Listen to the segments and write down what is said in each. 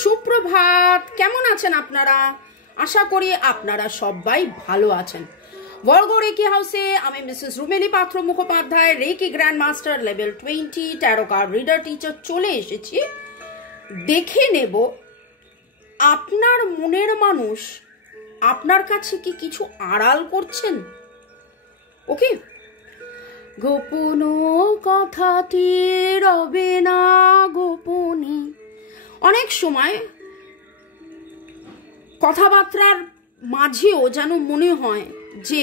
সুপ্রভাত, কেমন আছেন আপনারা? আশা করি আপনারা সবাই ভালো আছেন। বর্গ রেকি হাউসে আমি Mrs Rumeli Patra Mukhopadhyay, reiki grand master level 20 tarot card reader teacher চলে এসেছি। দেখে নেব আপনার মনের মানুষ আপনার কাছে কি কিছু আড়াল করছেন। ওকে, গোপন কথাটি রবে না গোপনে। অনেক সময় কথাবার্তার মাঝেও যেন মনে হয় যে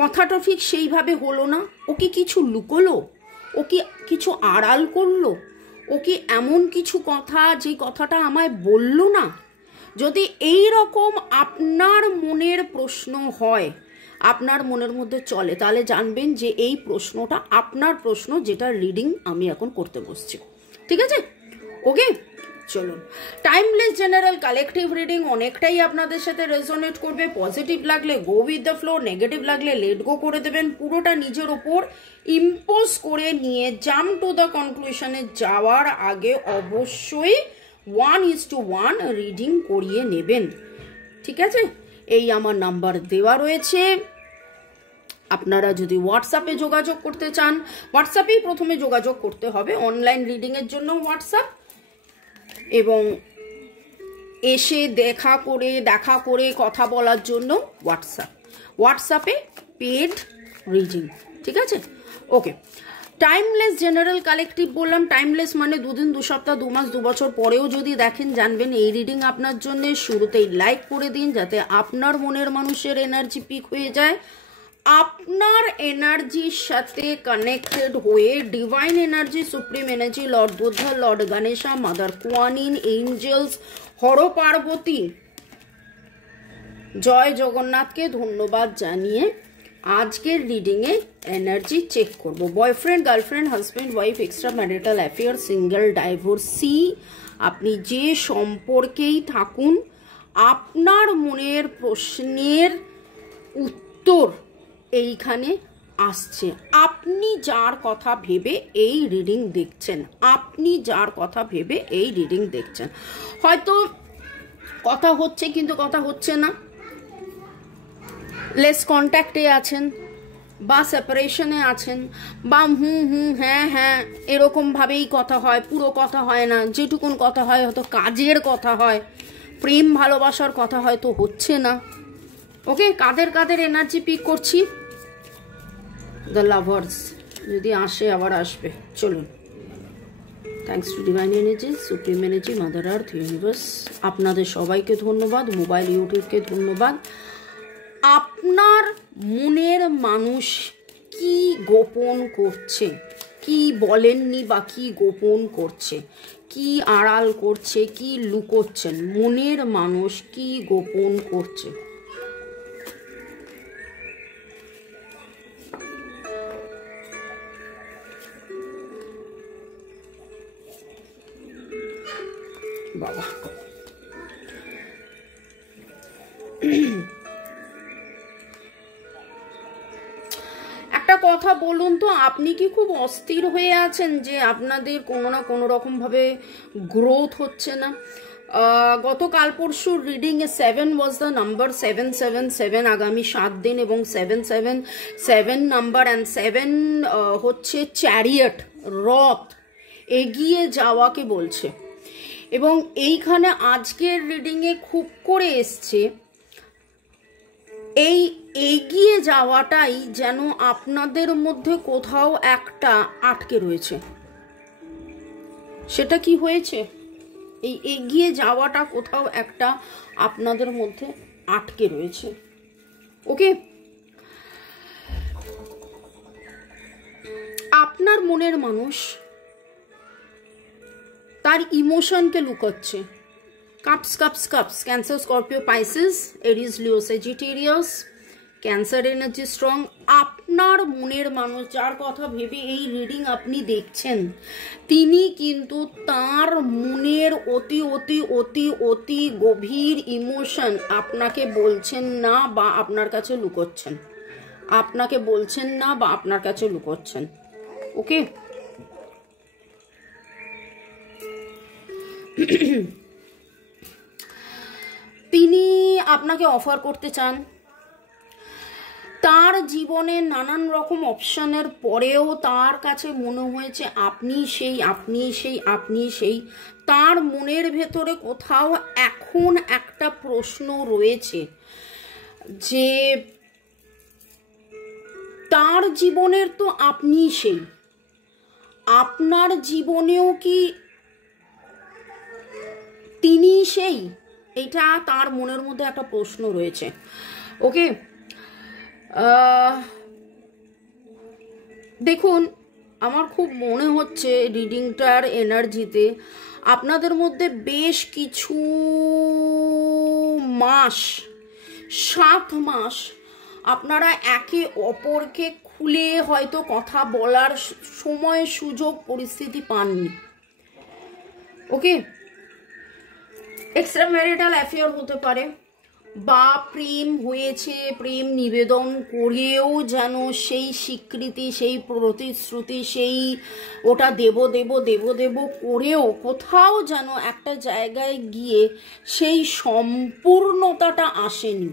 কথাটা ঠিক সেইভাবে হলো না, ও কি কিছু লুকোলো, ও কি কিছু আড়াল করলো, ও কি এমন কিছু কথা যে কথাটা আমায় বলল না। যদি এই রকম আপনার মনের প্রশ্ন হয়, আপনার মনের মধ্যে চলে, তাহলে জানবেন যে এই প্রশ্নটা আপনার প্রশ্ন, যেটা রিডিং আমি এখন করতে বসছি। ঠিক আছে, ওকে, চলুন। টাইমলেস জেনারেল কালেকটিভ রিডিং অনেকটাই আপনাদের সাথে রেজোনেট করবে। পজিটিভ লাগলে go with the flow, negative লাগলে লেট গো করে দেবেন। পুরোটা নিজের ওপর ইম্পোজ করে নিয়ে জাম্প টু দ্য কনক্লুশনে যাওয়ার আগে অবশ্যই 1:1 রিডিং করিয়ে নেবেন। ঠিক আছে, এই আমার নাম্বার দেওয়া রয়েছে। আপনারা যদি হোয়াটসঅ্যাপে যোগাযোগ করতে চান, হোয়াটসঅ্যাপেই প্রথমে যোগাযোগ করতে হবে। অনলাইন রিডিংয়ের জন্য হোয়াটসঅ্যাপ, এবং এসে দেখা করে কথা বলার জন্য হোয়াটসঅ্যাপে পেড রিডিং। ঠিক আছে, ওকে। টাইমলেস জেনারেল কালেকটিভ বললাম। টাইমলেস মানে 2 দিন, 2 সপ্তাহ, 2 মাস, 2 বছর পরেও যদি দেখেন, জানবেন এই রিডিং আপনার জন্য। শুরুতেই লাইক করে দিন যাতে আপনার মনের মানুষের এনার্জি পিক হয়ে যায়। আপনার এনার্জির সাথে কানেক্টেড হয়ে divine energy, supreme energy, lord Buddha, lord Ganesha, mother Kuan Yin, angels, Har Parvati, জয় জগন্নাথকে ধন্যবাদ জানিয়ে আজকের রিডিংয়ে এনার্জি চেক করব। Boyfriend, girlfriend, husband, wife, extra marital affair, single, divorcee, আপনি যে সম্পর্কেই থাকুন, আপনার মনের প্রশ্নের উত্তর এইখানে আসছে। আপনি যার কথা ভেবে এই রিডিং দেখছেন, হয়তো কথা হচ্ছে কিন্তু কথা হচ্ছে না, লেস কন্ট্যাক্টে আছেন, বা সেপারেশনে আছেন, বা হ্যাঁ হ্যাঁ এরকম ভাবেই কথা হয়, পুরো কথা হয় না। যেটুকুন কথা হয় হয়তো কাজের কথা হয়, প্রেম ভালোবাসার কথা হয়তো হচ্ছে না। ওকে, কাদের এনার্জি পিক করছি? The lovers. যদি আসে আবার আসবে, চলুন। Thanks to divine energy, supreme energy, mother earth, universe, আপনাদের সবাইকে ধন্যবাদ। মোবাইল, ইউটিউবকে ধন্যবাদ। আপনার মনের মানুষ কি গোপন করছে, কি বলেননি বা কি গোপন করছে, কি আড়াল করছে, কি লুকোচ্ছেন, মনের মানুষ কি গোপন করছে। বাবা, একটা কথা বলুন তো, আপনি কি খুব অস্থির হয়ে আছেন যে আপনাদের কোনো না কোনো রকম ভাবে গ্রোথ হচ্ছে না? গতকাল পরশুর reading a 7 was the number, 777, আগামী 7 দিন, এবং 777 নাম্বার, অ্যান্ড 7 হচ্ছে চ্যারিয়ট, রথ, এগিয়ে যাওয়াকে বলছে। এবং এইখানে আজকের রিডিংয়ে খুব করে এসছে এই এগিয়ে যাওয়াটাই যেন আপনাদের মধ্যে কোথাও একটা আটকে রয়েছে। সেটা কি হয়েছে? এই এগিয়ে যাওয়াটা কোথাও একটা আপনাদের মধ্যে আটকে রয়েছে। ওকে, আপনার মনের মানুষ তার ইমোশনকে লুকোচ্ছে। Cups cups cups, Cancer, Scorpio, Pisces, Aries, Leo, Sagittarius, Cancer energy strong. আপনার মনের মানুষ, যার কথা ভেবে এই রিডিং আপনি দেখছেন, তিনি কিন্তু তার মনের অতি অতি অতি অতি গভীর ইমোশন আপনাকে বলছেন না বা আপনার কাছে লুকোচ্ছেন। ওকে, তিনি আপনাকে অফার করতে চান। তার জীবনে নানান রকম অপশনের পরেও তার কাছে মনে হয়েছে আপনি সেই, আপনি সেই, আপনি সেই। তার মনের ভেতরে কোথাও এখন একটা প্রশ্ন রয়েছে যে তার জীবনের তো আপনি সেই, আপনার জীবনেও কি তিনি সেই? এটা তার মনের মধ্যে একটা প্রশ্ন রয়েছে। ওকে, দেখুন, আমার খুব মনে হচ্ছে রিডিংটার এনার্জিতে আপনাদের মধ্যে বেশ কিছু মাস, 7 মাস আপনারা একে অপরকে খুলে হয়তো কথা বলার সময়, সুযোগ, পরিস্থিতি পাননি। ওকে, এক্সট্রা ম্যারিটাল অ্যাফেয়ার হতে পারে, বা প্রেম হয়েছে, প্রেম নিবেদন করেও যেন সেই স্বীকৃতি, সেই প্রতিশ্রুতি, সেই ওটা দেব দেব দেব দেব করেও কোথাও যেন একটা জায়গায় গিয়ে সেই সম্পূর্ণতাটা আসেনি।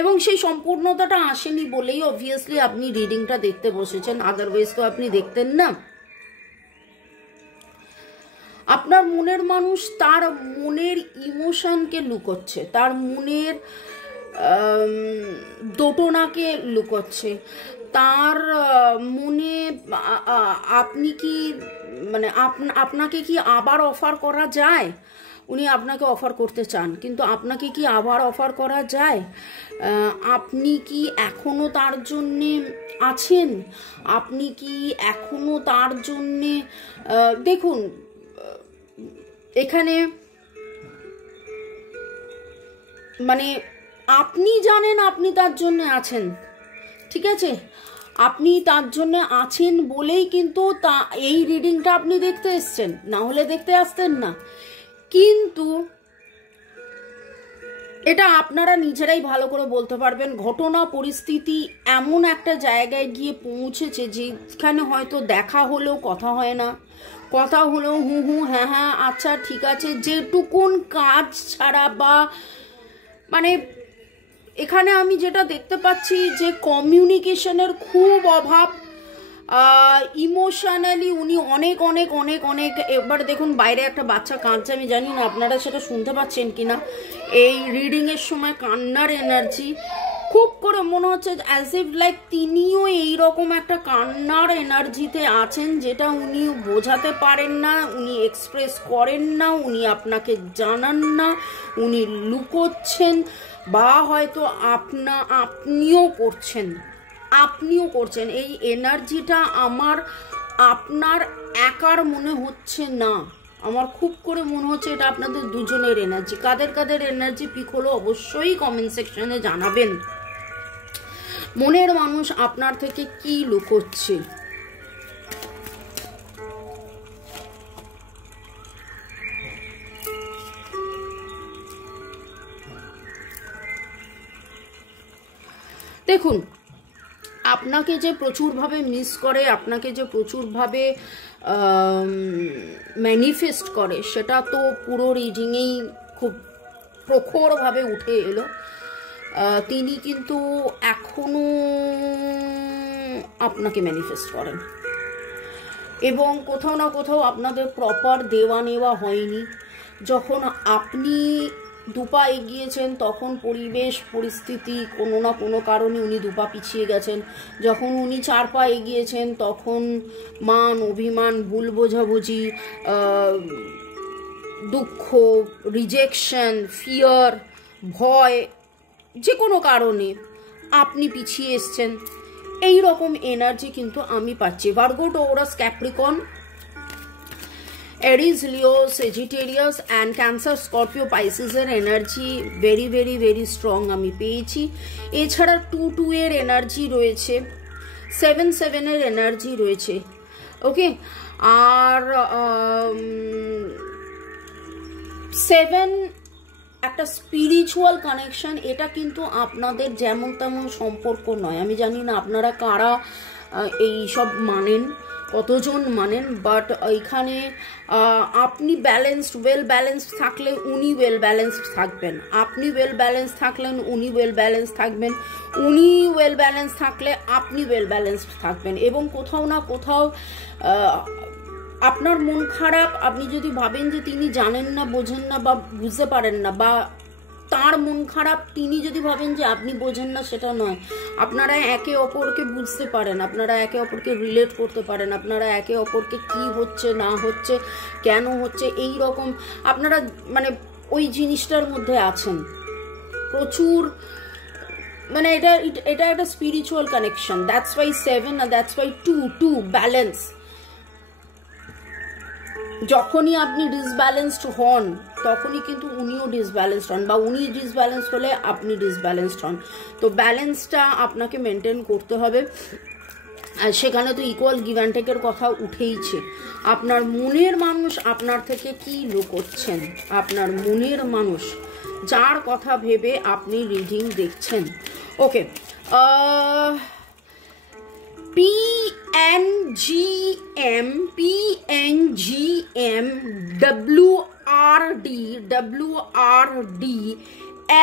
এবং সেই সম্পূর্ণতাটা আসেনি বলেই অবভিয়াসলি আপনি রিডিংটা দেখতে বসেছেন, আদারওয়াইজ তো আপনি দেখতেন না। আপনার মনের মানুষ তার মনের ইমোশনকে লুকোচ্ছে, তার মনের দোটনাকে লুকোচ্ছে, তার মনে আপনি কি মানে আপনাকে কি আবার অফার করা যায়? উনি আপনাকে অফার করতে চান, কিন্তু আপনাকে কি আবার অফার করা যায়? আপনি কি এখনো তার জন্যে আছেন? আপনি কি এখনো তার জন্যে দেখুন, এখানে মানে আপনি জানেন আপনি তার জন্য আছেন, ঠিক আছে? আপনি তার জন্য আছেন বলেই কিন্তু এই রিডিংটা আপনি দেখতে এসছেন, না হলে দেখতে আসতেন না। কিন্তু এটা আপনারা নিজেরাই ভালো করে বলতে পারবেন। ঘটনা পরিস্থিতি এমন একটা জায়গায় গিয়ে পৌঁছেছে যেখানে হয়তো দেখা হলেও কথা হয় না, কথা হলেও হু হু হ্যাঁ হ্যাঁ আচ্ছা ঠিক আছে, যেটুকুন কাজ ছাড়া বা মানে এখানে আমি যেটা দেখতে পাচ্ছি যে কমিউনিকেশনের খুব অভাব। ইমোশনালি উনি অনেক অনেক অনেক অনেক, এবার দেখুন বাইরে একটা বাচ্চা কাঁদছে, আমি জানি না আপনারা সেটা শুনতে পাচ্ছেন কিনা। এই রিডিংয়ের সময় কান্নার এনার্জি খুব করে মনে হচ্ছে অ্যাজ ইফ লাইক তিনিও এইরকম একটা কান্নার এনার্জিতে আছেন, যেটা উনি বোঝাতে পারেন না, উনি এক্সপ্রেস করেন না, উনি আপনাকে জানান না, উনি লুকোচ্ছেন, বা হয়তো আপনিও করছেন। এই এনার্জিটা আমার আপনার একার মনে হচ্ছে না, আমার খুব করে মনে হচ্ছে এটা আপনাদের দুজনের এনার্জি। কাদের কাদের এনার্জি পিক হলো অবশ্যই কমেন্ট সেকশনে জানাবেন। মনের মানুষ আপনার থেকে কি লুকোচ্ছে? দেখুন, আপনাকে যে প্রচুরভাবে মিস করে, আপনাকে যে প্রচুরভাবে ম্যানিফেস্ট করে, সেটা তো পুরো রিডিংয়েই খুব প্রখরভাবে উঠে এলো। তিনি কিন্তু এখনো আপনাকে ম্যানিফেস্ট করেন, এবং কোথাও না কোথাও আপনাদের প্রপার দেওয়া নেওয়া হয়নি। যখন আপনি দুপা এগিয়েছেন তখন পরিবেশ পরিস্থিতি কোনো না কোনো কারণে উনি দুপা পিছিয়ে গেছেন। যখন উনি 4 পা এগিয়েছেন তখন মান অভিমান, ভুল বোঝাবুঝি, দুঃখ, রিজেকশন, ফিয়ার, ভয়, যে কোনো কারণে আপনি পিছিয়ে এসছেন। এই রকম এনার্জি কিন্তু আমি পাচ্ছি। Virgo, Taurus, Capricorn, Aries, Leo, Sagittarius and Cancer, Scorpio, পাইসিসের energy very very very strong আমি পেয়েছি। এছাড়া 2-2 এর এনার্জি রয়েছে, 7-7 এর এনার্জি রয়েছে। ওকে, আর 7 একটা স্পিরিচুয়াল কানেকশন। এটা কিন্তু আপনাদের যেমন তেমন সম্পর্ক নয়। আমি জানি না আপনারা কারা এই সব মানেন, কতজন মানেন, বাট এইখানে আপনি ব্যালেন্সড, ওয়েল ব্যালেন্সড থাকলে উনি ওয়েল ব্যালেন্সড থাকবেন, আপনি ওয়েল ব্যালেন্স থাকলেন উনি ওয়েল ব্যালেন্স থাকবেন, উনি ওয়েল ব্যালেন্স থাকলে আপনি ওয়েল ব্যালেন্সড থাকবেন। এবং কোথাও না কোথাও আপনার মন খারাপ, আপনি যদি ভাবেন যে তিনি জানেন না, বোঝেন না বা বুঝতে পারেন না, বা তার মন খারাপ তিনি যদি ভাবেন যে আপনি বোঝেন না, সেটা নয়। আপনারা একে অপরকে বুঝতে পারেন, আপনারা একে অপরকে রিলেট করতে পারেন, আপনারা একে অপরকে কি হচ্ছে না হচ্ছে, কেন হচ্ছে, এই রকম আপনারা মানে ওই জিনিসটার মধ্যে আছেন প্রচুর। মানে এটা একটা স্পিরিচুয়াল কানেকশন। দ্যাটস ওয়াই 7 আর দ্যাটস ওয়াই 2 ব্যালেন্স। যখনই আপনি ডিসব্যালেন্সড হন তখনই কিন্তু উনিও ডিসব্যালেন্সড হন, বা উনি ডিসব্যালেন্সড হলে আপনি ডিসব্যালেন্সড হন। তো ব্যালেন্সটা আপনাকে মেনটেন করতে হবে। আর সেখানে তো ইকুয়াল গিভ অ্যান্ড টেকের কথা উঠেইছে। আপনার মনের মানুষ আপনার থেকে কি লুকোচ্ছেন, আপনার মনের মানুষ যার কথা ভেবে আপনি রিডিং দেখছেন। ওকে, PNGM WRD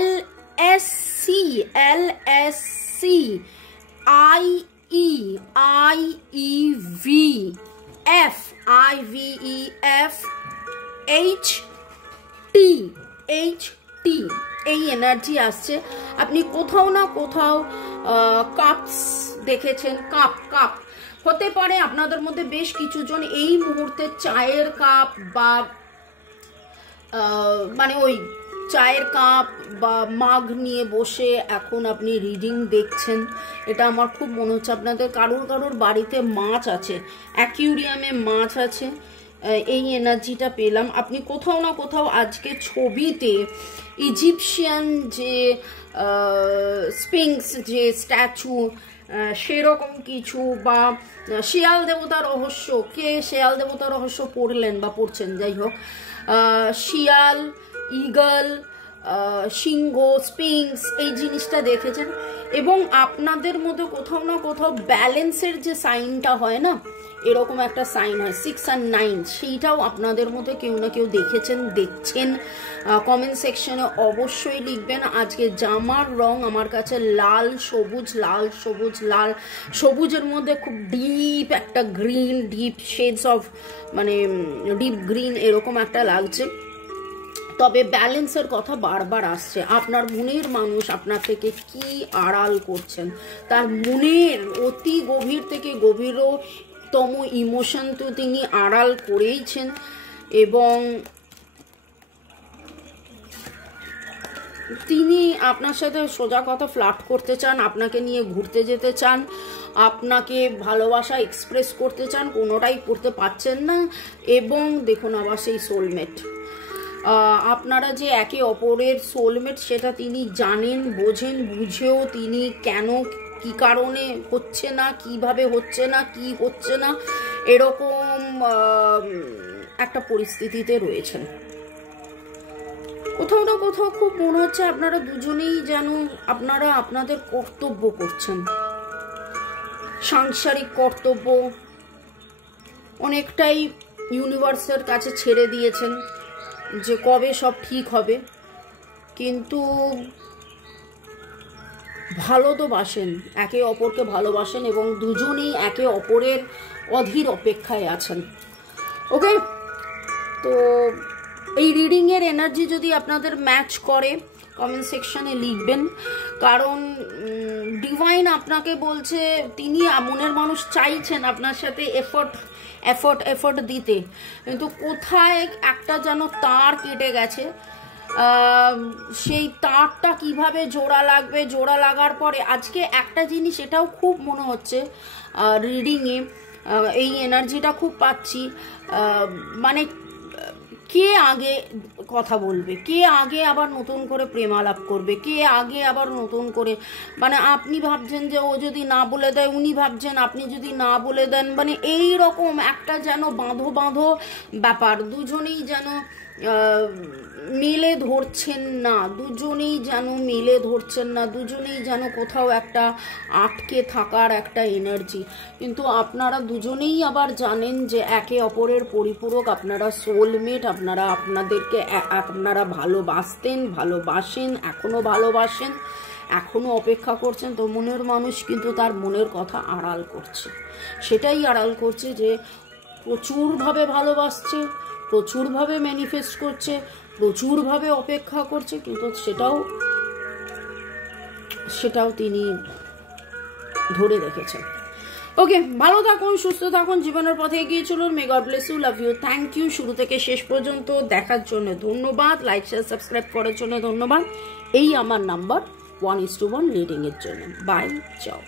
LSC IEV FIVEF HT এই এনার্জি আসছে। আপনি কোথাও না কোথাও কাপস দেখেছেন, কাপ হতে পারে আপনাদের মধ্যে বেশ কিছু জন এই মুহূর্তে চায়ের কাপ বা মানে ওই চায়ের কাপ বা মাগ নিয়ে বসে এখন আপনি রিডিং দেখছেন। এটা আমার খুব মনে হচ্ছে আপনাদের কারোর বাড়িতে মাছ আছে, অ্যাকুয়ারিয়ামে মাছ আছে, এই এনার্জিটা পেলাম। আপনি কোথাও না কোথাও আজকে ছবিতে ইজিপশিয়ান যে স্পিংস যে স্ট্যাচু সেরকম কিছু, বা শিয়াল দেবতা রহস্য, কে শিয়াল দেবতা রহস্য পড়লেন বা পড়ছেন, যাই হোক, শিয়াল, ইগল, সিংহ, স্পিংস এই জিনিসটা দেখেছেন। এবং আপনাদের মধ্যে কোথাও না কোথাও ব্যালেন্সের যে সাইনটা হয় না, এরকম একটা সাইন হয় 6 আর 9, সেইটাও আপনাদের মধ্যে কেউ না কেউ দেখেছেন, দেখছেন। কমেন্ট সেকশনে অবশ্যই লিখবেন। আজকে জামার রং আমার কাছে লাল সবুজ, লাল সবুজ, লাল সবুজের মধ্যে খুব ডিপ একটা গ্রিন, ডিপ শেডস অফ মানে ডিপ গ্রিন এরকম একটা লাগছে। তবে ব্যালেন্সের কথা বারবার আসছে। আপনার মনের মানুষ আপনার থেকে কি আড়াল করছেন, তার মনের অতি গভীর থেকে গভীরতম ইমোশন তো তিনি আড়াল করেইছেন। এবং তিনি আপনার সাথে সোজা কথা ফ্লার্ট করতে চান, আপনাকে নিয়ে ঘুরতে যেতে চান, আপনাকে ভালোবাসা এক্সপ্রেস করতে চান, কোনোটাই করতে পারছেন না। এবং দেখুন আবার সেই সোলমেট, আপনারা যে একে অপরের সোলমেট সেটা তিনি জানেন, বোঝেন, বুঝেও তিনি কেন কি কারণে হচ্ছে না, কিভাবে হচ্ছে না, কি হচ্ছে না, এরকম একটা পরিস্থিতিতে রয়েছেন। কোথাও না কোথাও খুব মনে হচ্ছে আপনারা দুজনেই যেন আপনারা আপনাদের কর্তব্য করছেন, সাংসারিক কর্তব্য অনেকটাই ইউনিভার্সের কাছে ছেড়ে দিয়েছেন যে কবে সব ঠিক হবে। কিন্তু ভালো তো বাসেন, একে অপরকে ভালোবাসেন এবং দুজনেই একে অপরের অধীর অপেক্ষায় আছেন। ওকে, তো এই রিডিংয়ের এনার্জি যদি আপনাদের ম্যাচ করে কমেন্ট সেকশনে লিখবেন। কারণ ডিভাইন আপনাকে বলছে তিনি মনের মানুষ চাইছেন আপনার সাথে এফর্ট দিতে, কিন্তু কোথায় একটা যেন তার কেটে গেছে। সেই তারটা কিভাবে জোড়া লাগবে, জোড়া লাগার পরে আজকে একটা জিনিস এটাও খুব মনে হচ্ছে রিডিংয়ে, এই এনার্জিটা খুব পাচ্ছি। মানে কে আগে কথা বলবে, কে আগে আবার নতুন করে প্রেমালাপ করবে, কে আগে আবার নতুন করে, মানে আপনি ভাবছেন যে ও যদি না বলে দেয়, উনি ভাবছেন আপনি যদি না বলে দেন, মানে এই রকম একটা যেন বাঁধো বাঁধো ব্যাপার। দুজনেই যেন মিলে ধরছেন না, দুজনেই যেন মিলে ধরছেন না, দুজনেই যেন কোথাও একটা আটকে থাকার একটা এনার্জি। কিন্তু আপনারা দুজনেই আবার জানেন যে একে অপরের পরিপূরক, আপনারা সোলমেট, আপনারা আপনাদেরকে আপনারা ভালোবাসতেন, ভালোবাসেন, এখনো ভালোবাসেন, এখনো অপেক্ষা করছেন। তো মনের মানুষ কিন্তু তার মনের কথা আড়াল করছে, সেটাই আড়াল করছে যে প্রচুরভাবে ভালোবাসছে, প্রচুরভাবে ম্যানিফেস্ট করছে, প্রচুরভাবে অপেক্ষা করছে, কিন্তু সেটাও তিনি ধরে রেখেছেন। ওকে, ভালো থাকুন, সুস্থ থাকুন, জীবনের পথে এগিয়ে চলুন। May God bless you, love you, thank you শুরু থেকে শেষ পর্যন্ত দেখার জন্য ধন্যবাদ, লাইক শেয়ার সাবস্ক্রাইব করার জন্য ধন্যবাদ। এই আমার নাম্বার 1:1 রিডিং এর জন্য। বাই, চাও।